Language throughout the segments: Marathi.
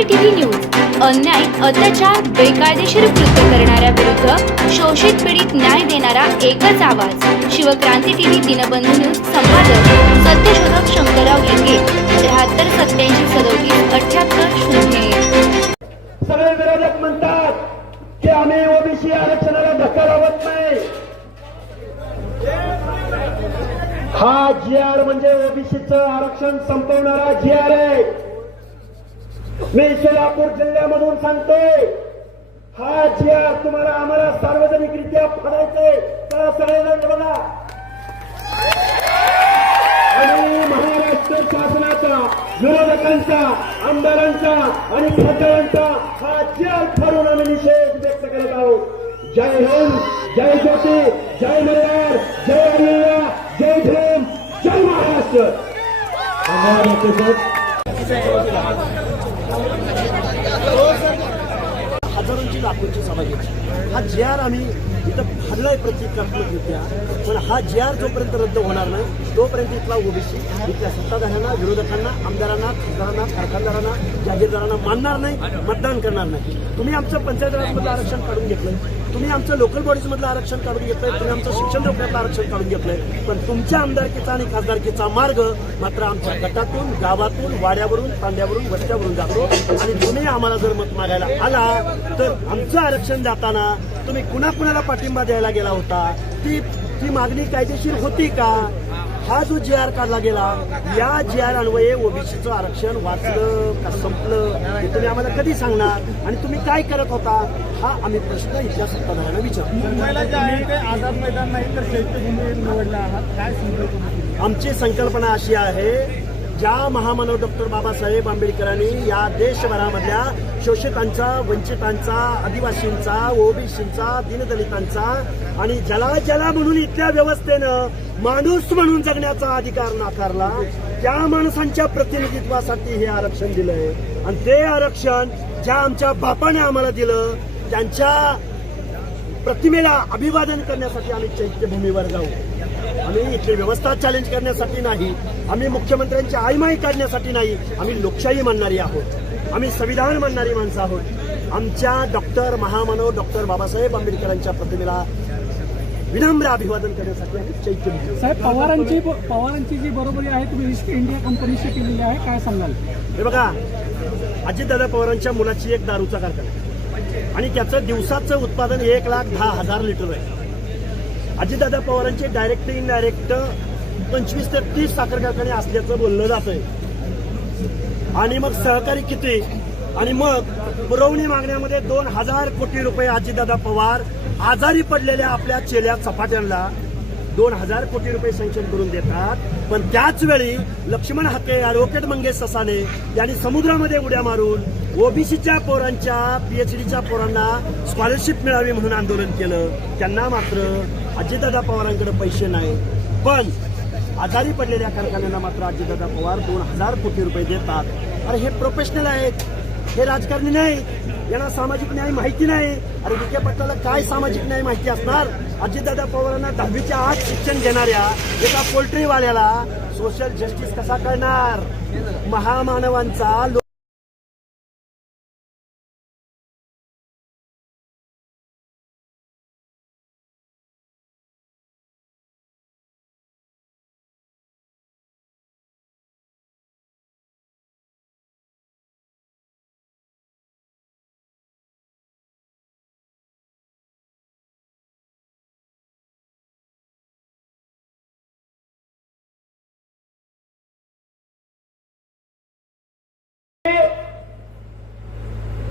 कंपनीची टीव्ही न्यूज अन्याय अत्याचार बेकायदेशीर कृत्य करणाऱ्या विरुद्ध शोषित पीडित न्याय देणारा एकच आवाज. शिवक्रांती टीव्ही दिनबंधू न्यूज संपादक सत्यशोधक शंकरराव लिंगे त्र्याहत्तर सत्याऐंशी सदोतीस अठ्याहत्तर शून्य सगळे विरोधक म्हणतात की आम्ही ओबीसी आरक्षणाला धक्का लावत नाही. हा जी आर म्हणजे ओबीसीचं आरक्षण संपवणारा जी आर आहे. मी सोलापूर जिल्ह्यामधून सांगतोय हा जी तुम्हाला आम्हाला सार्वजनिकरित्या फाडायचंय तर सगळेजण बघा. आणि महाराष्ट्र शासनाचा विरोधकांचा आमदारांचा आणि खासदारांचा हा जल ठरून आम्ही निषेध व्यक्त करत आहोत. जय हिंद जय ज्योती जय मल्हार जय अनिया जय भीम जय महाराष्ट्र. Kunci 你 हा जे आर आम्ही इथं फाडलाय प्रतिकात्मकरित्या पण हा जे आर जोपर्यंत रद्द होणार नाही तोपर्यंत इथला ओबीसी इथल्या सत्ताधाऱ्यांना विरोधकांना आमदारांना खासदारांना कारखानदारांना जागीरदारांना मानणार नाही मतदान करणार नाही. तुम्ही आमचं पंचायत राजमधलं आरक्षण काढून घेतलंय. तुम्ही आमचं लोकल बॉडीजमधलं आरक्षण काढून घेतलंय. तुम्ही आमचं शिक्षण रोखण्यातलं आरक्षण काढून घेतलंय. पण तुमच्या आमदारकीचा आणि खासदारकीचा मार्ग मात्र आमच्या गटातून गावातून वाड्यावरून तांड्यावरून वस्त्यावरून जातो. आणि तुम्ही आम्हाला जर मत मागायला आला तर आमचं आरक्षण जाताना तुम्ही कुणा कुणाला पाठिंबा द्यायला गेला होता? ती ती मागणी कायदेशीर होती का? हा जो जी आर काढला गेला या जी आर अन्वये ओबीसीचं आरक्षण वाचलं का संपलं हे तुम्ही आम्हाला कधी सांगणार? आणि तुम्ही काय करत होता? हा आम्ही प्रश्न इथल्या सत्ताधाऱ्यांना विचारतो. मुंबईला जे आहे ते आझाद मैदान नाही तर चैत्यभूमी निवडला आहात. काय संकल्पना आमची संकल्पना अशी आहे ज्या महामानव डॉक्टर बाबासाहेब आंबेडकरांनी या देशभरामधल्या शोषितांचा वंचितांचा आदिवासींचा ओबीसींचा दीनदलितांचा आणि ज्याला ज्याला म्हणून इथल्या व्यवस्थेनं माणूस म्हणून जगण्याचा अधिकार नाकारला त्या माणसांच्या प्रतिनिधित्वासाठी हे आरक्षण दिलंय. आणि ते आरक्षण ज्या आमच्या बापाने आम्हाला दिलं त्यांच्या प्रतिमेला अभिवादन करण्यासाठी आम्ही चैत्यभूमीवर जाऊ. आम्ही इथली व्यवस्था चॅलेंज करण्यासाठी नाही. आम्ही मुख्यमंत्र्यांची आईमाई काढण्यासाठी नाही. आम्ही लोकशाही मानणारी आहोत. आम्ही संविधान मानणारी माणसं आहोत. आमच्या डॉक्टर महामानव डॉक्टर बाबासाहेब आंबेडकरांच्या प्रतिमेला विनम्र अभिवादन करण्यासाठी आम्ही चैत्यभूमी साहेब पवारांची पवारांची जी बरोबरी आहे तुम्ही ईस्ट इंडिया कंपनीशी केलेली आहे काय सांगाल? हे बघा अजितदादा पवारांच्या मुलाची एक दारूचा कारखाना. आणि त्याचं दिवसाचं उत्पादन एक लाख दहा हजार लिटर आहे. अजितदादा पवारांचे डायरेक्ट इनडायरेक्ट पंचवीस ते तीस साखर कारखाने असल्याचं बोललं जातंय. आणि मग सहकारी किती? आणि मग पुरवणी मागण्यामध्ये दोन हजार कोटी रुपये अजितदादा पवार आजारी पडलेल्या आपल्या चेल्या चपाट्यांना दोन हजार कोटी रुपये सँक्शन करून देतात. पण त्याच वेळी लक्ष्मण हाके ॲडव्होकेट मंगेश ससाने यांनी समुद्रामध्ये उड्या मारून ओबीसीच्या पोरांच्या पीएचडीच्या पोरांना स्कॉलरशिप मिळावी म्हणून आंदोलन केलं. त्यांना मात्र अजितदादा पवारांकडे पैसे नाही. पण आजारी पडलेल्या कारखान्यांना मात्र अजितदादा पवार दोन हजार कोटी रुपये देतात. अरे हे प्रोफेशनल आहेत. हे राजकारणी नाही. यांना सामाजिक न्याय माहिती नाही. अरे विखे पाटलाला काय सामाजिक न्याय माहिती असणार? अजितदादा पवारांना दहावीच्या आत शिक्षण घेणाऱ्या एका पोल्ट्रीवाल्याला सोशल जस्टिस कसा करणार महामानवांचा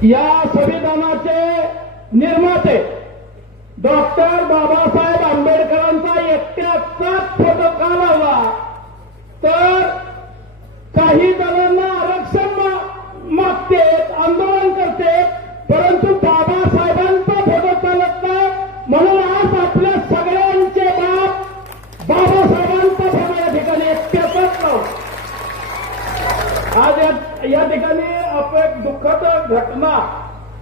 या संविधानाचे निर्माते डॉक्टर बाबासाहेब आंबेडकरांचा एकट्याचाच फोटो का लावला. तर काही दलांना आरक्षण मागते आंदोलन करते आपण एक दुःखद घटना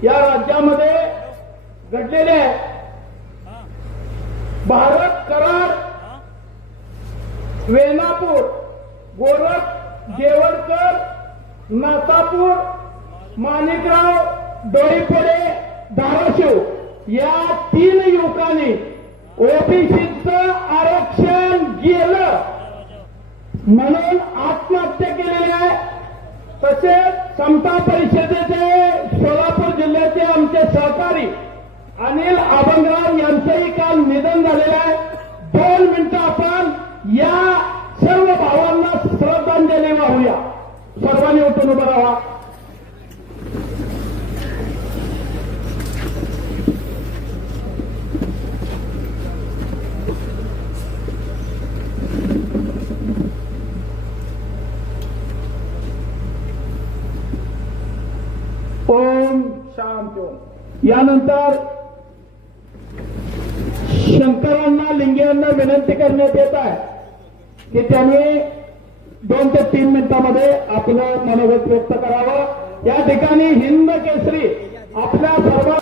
या राज्यामध्ये घडलेल्या आहे. भारत करार वेनापूर गोरख देवडकर नासापूर माणिकराव डोळीपडे धाराशिव या तीन युवकांनी ओबीसीचं आरक्षण गेलं. म्हणून आत्मा आबंगराव यांचंही काल निधन झालेलं आहे. दोन मिनिटं आपण या सर्व भावांना श्रद्धांजली वाहूया. सर्वांनी उठून उभं राहा. ओम शांत. यानंतर शंकरांना लिंगियांना विनंती करण्यात येत आहे. की त्यांनी दोन ते तीन मिनिटांमध्ये आपलं मनोगत व्यक्त करावं. या ठिकाणी हिंद केसरी आपल्या सर्व